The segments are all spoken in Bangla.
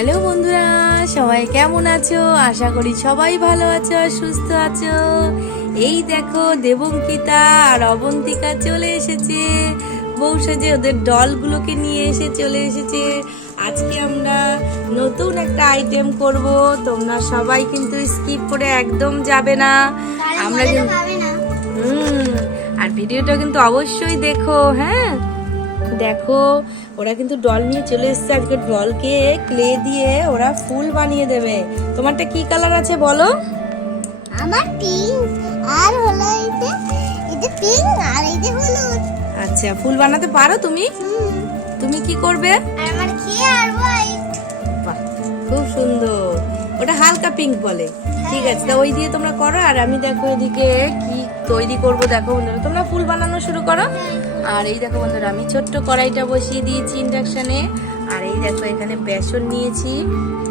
হ্যালো বন্ধুরা সবাই কেমন আছো? আশা করি সবাই ভালো আছো আর সুস্থ আছো। এই দেখো দেবঙ্কিতা আর অবন্তিকা চলে এসেছে। বউ সেজে ওদের ডলগুলোকে নিয়ে এসে চলে এসেছে। আজকে আমরা নতুন একটা আইটেম করব। তোমরা সবাই কিন্তু স্কিপ করে একদম যাবে না। আমরা হুম আর ভিডিওটা কিন্তু অবশ্যই দেখো হ্যাঁ? দেখো ওরা কিন্তু ডল নিয়ে চলে এসেছে আজকে ডলকে ক্লে দিয়ে ওরা ফুল বানিয়ে দেবে। তোমারটা কি কালার আছে বলো? আমার পিঙ্ক আর হলো এটা পিঙ্ক আর এইটা হলুদ। আচ্ছা ফুল বানাতে পারো তুমি? তুমি কি করবে? আর আমার কি আর হোয়াইট বাহ খুব সুন্দর। ওটা হালকা পিঙ্ক বলে। ঠিক আছে তা ওই দিয়ে তোমরা করো আর আমি দেখো এদিকে কি তৈরি করব দেখো বন্ধুরা। তোমরা ফুল বানানো শুরু করো। আর এই দেখো বন্ধুরা, আমি ছোট্ট কড়াইটা বসিয়ে দিয়েছি ইন্ডাকশনে আর এই দেখো, এখানে বেসন নিয়েছি।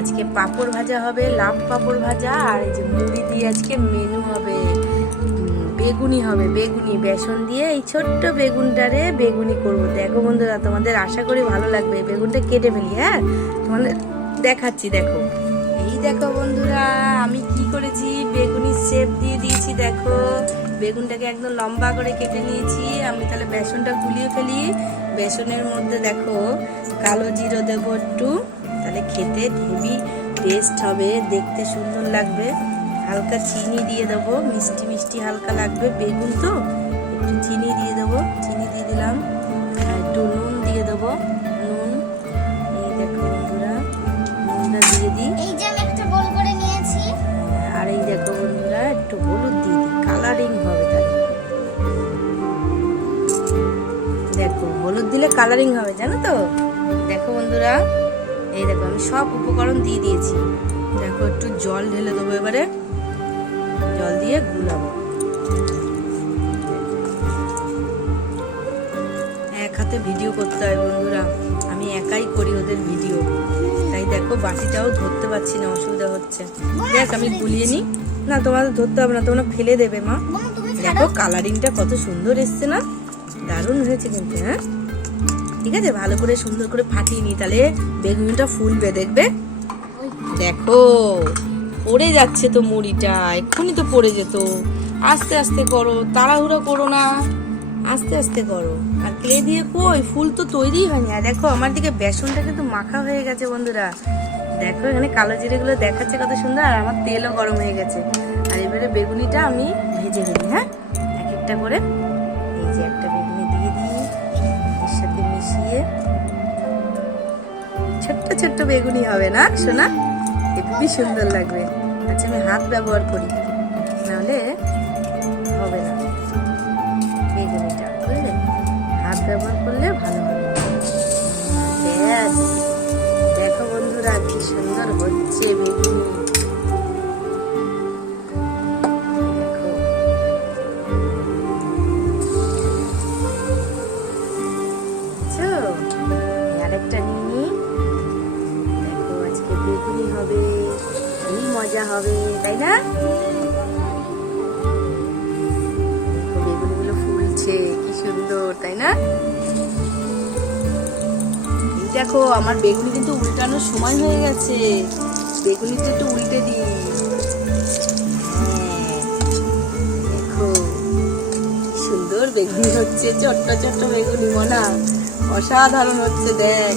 আজকে পাঁপড় ভাজা হবে লাভ পাঁপড় ভাজা, আর এই যে মুড়ি দিয়ে আজকে মেনু হবে বেগুনি হবে। বেগুনি, বেসন দিয়ে এই ছোট্ট বেগুনটারে বেগুনি করব। দেখো বন্ধুরা, তোমাদের আশা করি ভালো লাগবে। বেগুনটা কেটে ফেলি হ্যাঁ? তোমাদের দেখাচ্ছি, দেখো। এই দেখো বন্ধুরা, আমি কি করেছি? বেগুনি শেপ দিয়ে দিয়েছি, দেখো। বেগুনটাকে একদম লম্বা করে কেটে নিয়েছি। আমি তাহলে বেসনটা গুলিয়ে ফেলি বেসনের মধ্যে দেখো কালো জিরো দেবো একটু। তাহলে খেতে হেভি টেস্ট হবে, দেখতে সুন্দর লাগবে। হালকা চিনি দিয়ে দেবো, মিষ্টি মিষ্টি হালকা লাগবে। বেগুন তো, একটু চিনি দিয়ে দেবো, চিনি দিয়ে দিলাম। একটু নুন দিয়ে দেবো। কালারিং হবে জানো তো? দেখো বন্ধুরা এই দেখো আমি সব উপকরণ দিয়ে দিয়েছি। দেখো একটু জল ঢেলে দেবো এবারে। জল দিয়ে গুলাবো। এক হাতে ভিডিও করতে হয় বন্ধুরা। আমি একাই করি ওদের ভিডিও তাই দেখো বাটিটাও ধরতে পারছি না অসুবিধা হচ্ছে। দেখ আমি গুলিয়ে নিই। না তোমাদের ধরতে হবে না তোমরা ফেলে দেবে মা। দেখো কালারিংটা কত সুন্দর এসছে না? দারুণ হয়েছে কিন্তু হ্যাঁ? ঠিক আছে? ভালো করে সুন্দর করে ফাটিয়ে নি তাহলে বেগুনিটা ফুলবে, দেখবে? দেখো, পড়ে যাচ্ছে তো মুড়িটা, এক্ষুনি তো পড়ে যেত। আস্তে আস্তে করো, তাড়াহুড়ো করো না। আস্তে আস্তে করো। আর ক্লে দিয়ে কই? ফুল তো তৈরি হয়নি। আর দেখো, আমার দিকে বেসনটা কিন্তু মাখা হয়ে গেছে, বন্ধুরা। দেখো, এখানে কালো জিরেগুলো দেখাচ্ছে কত সুন্দর, আর আমার তেলও গরম হয়ে গেছে। আর এবারে বেগুনিটা আমি ভেজে দিই হ্যাঁ? এক একটা করে। এই যে একটা বেগুনি। মিশিয়ে ছোট্ট ছোট্ট বেগুনি হবে না শোনা খুবই সুন্দর লাগবে। আচ্ছা আমি হাত ব্যবহার করি। নাহলে হবে না। হাত ব্যবহার করলে ভালো হবে। দেখো বন্ধুরা, কি সুন্দর হচ্ছে বেগুনি। বেগুনি হবে কি মজা হবে তাই না? বেগুনিগুলো ফুলছে কি সুন্দর তাই না? দেখো আমার বেগুনি কিন্তু উল্টানোর সময় হয়ে গেছে। বেগুনিটা একটু উল্টে দিই। হ্যাঁ, দেখো সুন্দর বেগুনি হচ্ছে ছোট্ট ছোট্ট বেগুনি মনা। অসাধারণ হচ্ছে দেখ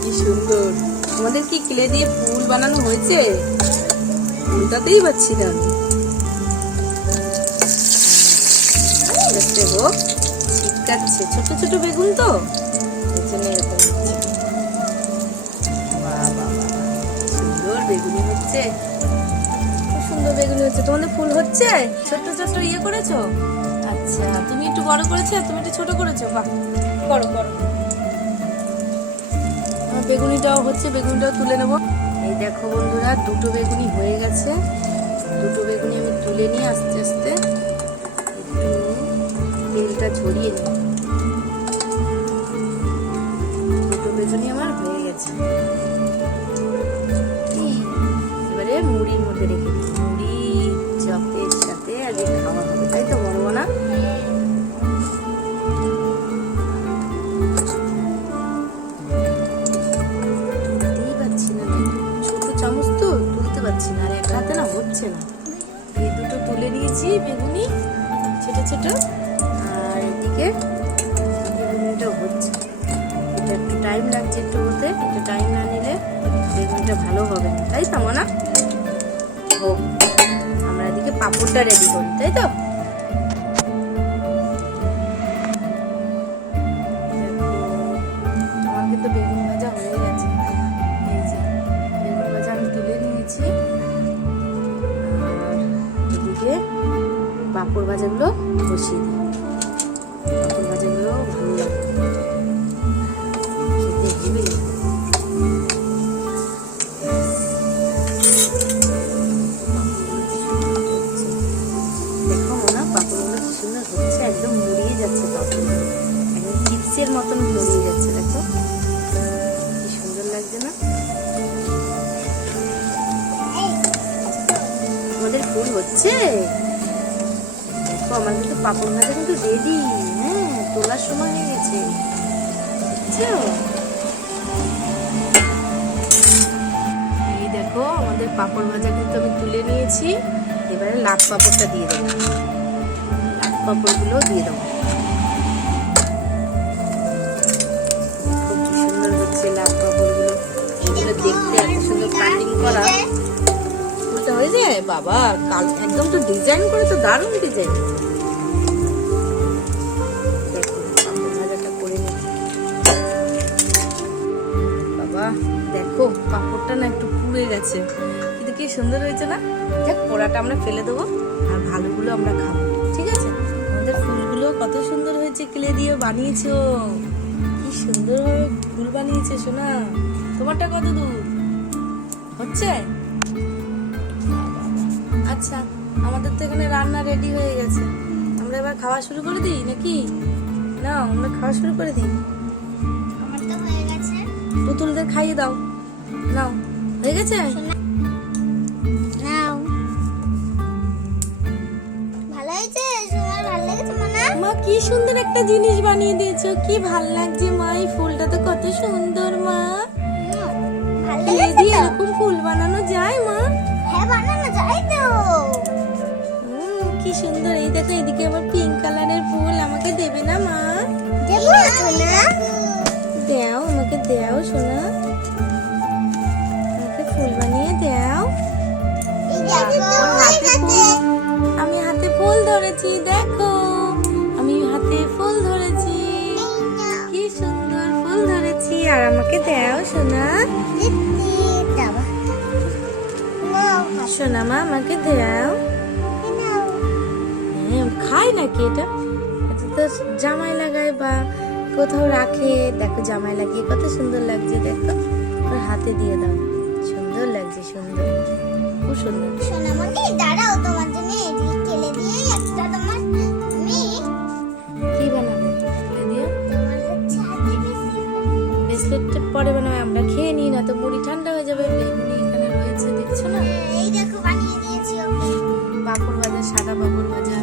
কি সুন্দর। তোমাদের কি ক্লে দিয়ে ফুল বানানো হয়েছে? উল্টাতেই পাচ্ছি না আমি। হোক চিটকাচ্ছে ছোট ছোট বেগুন তো? এই জন্য এরকম। সুন্দর বেগুনি হচ্ছে। সুন্দর বেগুনি হচ্ছে। তোমাদের ফুল হচ্ছে? ছোট্ট ছোট্ট ইয়ে করেছ? আচ্ছা তুমি একটু বড় করেছ তুমি একটু ছোট করেছ? বাহ, করো করো। বেগুনিটাও হচ্ছে, বেগুনিটাও তুলে নেব। এই দেখো বন্ধুরা, দুটো বেগুনি হয়ে গেছে। দুটো বেগুনি আমি তুলে নিয়ে আস্তে আস্তে তেলটা ঝরিয়ে নিই। দুটো বেগুনি আমার হয়ে গেছে। এবারে মুড়ির মধ্যে রেখে দিই। মুড়ি চপের সাথে আগে খাওয়া হবে, তাই তো বলব না? বেগুনি ছোট ছোট, আর এদিকে বেগুনিটা হচ্ছে। এটা একটু টাইম লাগছে একটু হতে, একটু টাইম না নিলে বেগুনটা ভালো হবে না। তাই তো না হোক, আমরা এদিকে পাঁপড়টা রেডি করি, তাই তো? পাঁপড় ভাজাগুলো বসিয়ে দিই। পাঁপড় ভালো দেখো সুন্দর একদম যাচ্ছে চিপসের মতন যাচ্ছে, দেখো। কি সুন্দর লাগছে না? আমাদের হচ্ছে? দেখো, আমার কিন্তু পাপড় ভাজা কিন্তু রেডি হ্যাঁ তোলার সময় হয়ে গেছে। এই দেখো, আমাদের পাপড় ভাজা কিন্তু আমি তুলে নিয়েছি। এবারে লাভ পাপড়টা দিয়ে দেবো। লাভ পাপড়গুলো দিয়ে দেবো। দেখতে এত সুন্দর কাটিং করা। ফুলটা হয়ে যায়? বাবা, কাল একদম তো ডিজাইন করে তো দারুণ ডিজাইন দেখো কাপড়টা না একটু পুড়ে গেছে। কিন্তু কি সুন্দর হয়েছে না? দেখ পোড়াটা আমরা ফেলে দেবো আর ভালোগুলো আমরা খাব ঠিক আছে? আমাদের ফুলগুলো কত সুন্দর হয়েছে ক্লে দিয়ে বানিয়েছ। কি সুন্দর ভাবে ফুল বানিয়েছে সোনা। তোমারটা কত দূর? হচ্ছে? আচ্ছা আমাদের তো এখানে রান্না রেডি হয়ে গেছে। আমরা এবার খাওয়া শুরু করে দিই নাকি? না আমরা খাওয়া শুরু করে দিই। গেছে। পুতুলদের খাইয়ে দাও। নাও হয়ে গেছে? নাও। ভালো হয়েছে? তোমার ভালো লেগেছে মনে? মা কি সুন্দর একটা জিনিস বানিয়ে দিয়েছ। কি ভালো লাগছে মা এই ফুলটা তো কত সুন্দর মা। দিয়ে এরকম ফুল বানানো যায় মা? হ্যাঁ বানানো যায় তো। কি সুন্দর। এই দেখো এদিকে আবার পিঙ্ক কালারের ফুল আমাকে দেবে না মা? দেবো সোনা। দাও আমাকে দাও সোনা। ধরেছি দেখো। আমি হাতে ফুল ধরেছি। কি সুন্দর ফুল ধরেছি। আর আমাকে দাও সোনা। সোনা মা আমাকে দাও। হ্যাঁ, খায় নাকি এটা? তো জামাই লাগায় বা কোথাও রাখে। দেখো জামাই লাগিয়ে কত সুন্দর লাগছে দেখো। ওর হাতে দিয়ে দাও। সুন্দর লাগছে সুন্দর। খুব সুন্দর। সোনামণি দাঁড়াও তোমার জন্য বিস্কুটটা পরে বানাবে আমরা খেয়ে নিই না তো মুড়ি ঠান্ডা হয়ে যাবে বেগুনি এখানে রয়েছে দেখছ না? এই দেখো বানিয়ে দিয়েছি পাঁপড় ভাজা সাদা পাঁপড় ভাজা।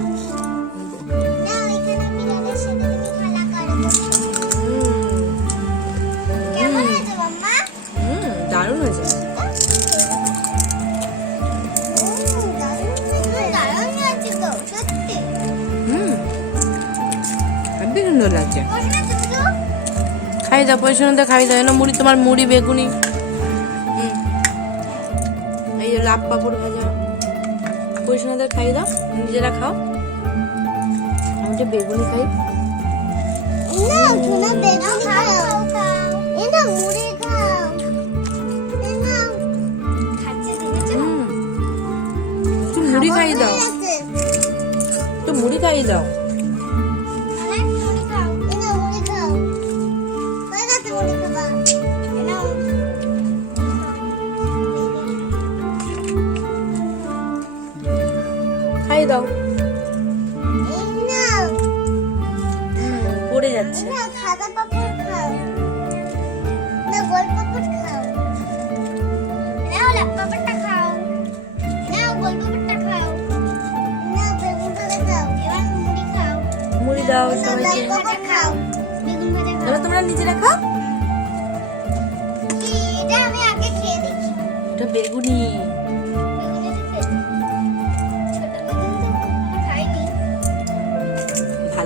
দারুণ হয়েছে। হুম, দারুণ হয়েছে। তো, সত্যি। হুম। খুবই সুন্দর লাগছে। খাই দাও পয়সা খাই দাও না মুড়ি তোমার মুড়ি বেগুনি। এই যে লাভ পাপড় ভাজা। পয়সা খাই দাও নিজেরা খাও। আমি যে বেগুনি খাই। মুড়ি খাই দাও। একটু মুড়ি খাই দাও ভাজা খাও। এবার মুড়ি দাও সবাইকে। তোমরা নিজেরা খাও। দেখি। এটা বেগুনি।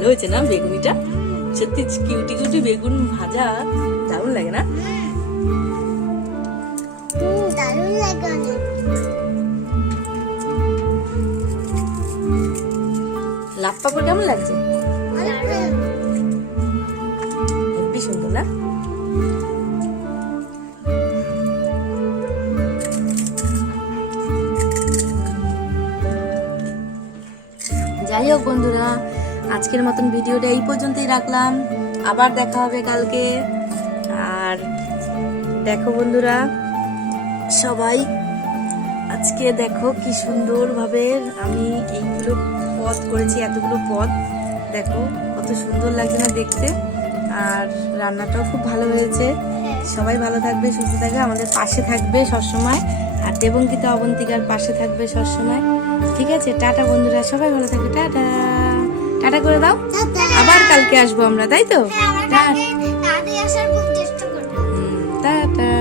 ভালো হয়েছে না বেগুনিটা? সত্যি কিউটি কিউটি বেগুন ভাজা দারুণ লাগে না? দারুণ লাগে লাভ পাপড় কেমন লাগছে? হেব্বি সুন্দর না? যাই হোক বন্ধুরা আজকের মতন ভিডিওটা এই পর্যন্তই রাখলাম। আবার দেখা হবে কালকে। আর দেখো বন্ধুরা, সবাই আজকে দেখো কি সুন্দরভাবে আমি এইগুলো পদ করেছি, এতগুলো পদ দেখো, কত সুন্দর লাগছে না দেখতে। আর রান্নাটাও খুব ভালো হয়েছে। সবাই ভালো থাকবে, সুস্থ থাকবে, আমাদের পাশে থাকবে সবসময়। আর দেবঙ্কিতা অবন্তিকার পাশে থাকবে সবসময়। ঠিক আছে, টাটা বন্ধুরা, সবাই ভালো থাকবে, টাটা। টাটা করে দাও। আবার কালকে আসব আমরা তাই তো? টাটা।